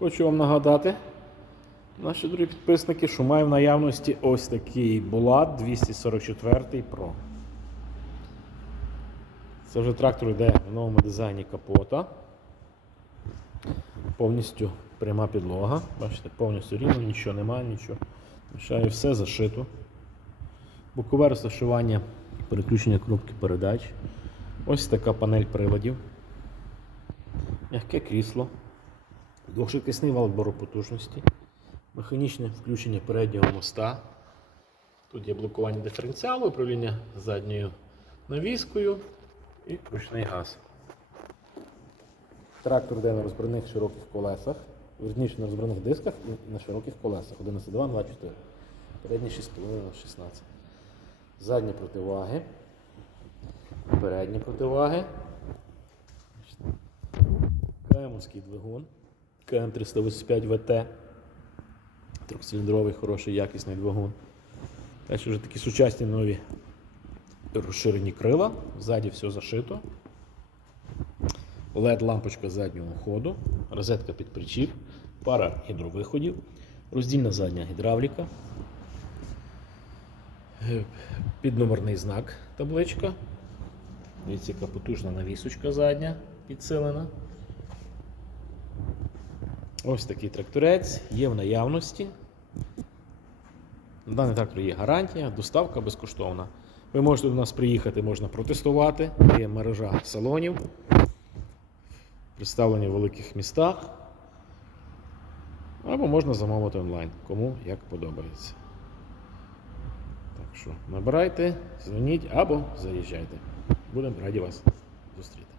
Хочу вам нагадати, наші дорогі підписники, що маю в наявності ось такий Булат 244 Pro. Це вже трактор йде в новому дизайні капота. Повністю пряма підлога. Бачите, повністю рівно, нічого немає, нічого. Мішає все зашито. Бокове розташування переключення кнопки передач. Ось така панель приладів. М'яке крісло. Двохшвидкісний вал відбору потужності. Механічне включення переднього моста. Тут є блокування диференціалу, управління задньою навіскою і ручний газ. Трактор йде на розбраних широких колесах, верніше на розбраних дисках і на широких колесах 11,2, 2,4. Передні 6,5 на 16. Задні противаги. Передні противаги. КМовський двигун. КМ385 ВТ. Трьохциліндровий, хороший, якісний двигун. Далі вже такі сучасні нові розширені крила. Ззаді все зашито. LED-лампочка заднього ходу, розетка під причіп, пара гідровиходів, роздільна задня гідравліка, е, підномерний знак табличка. Дивіться, яка потужна навісочка задня підсилена. Ось такий тракторець є в наявності. На даний трактор є гарантія, доставка безкоштовна. Ви можете до нас приїхати, можна протестувати. Є мережа салонів, представлені в великих містах. Або можна замовити онлайн, кому як подобається. Так що набирайте, дзвоніть або заїжджайте. Будемо раді вас зустріти.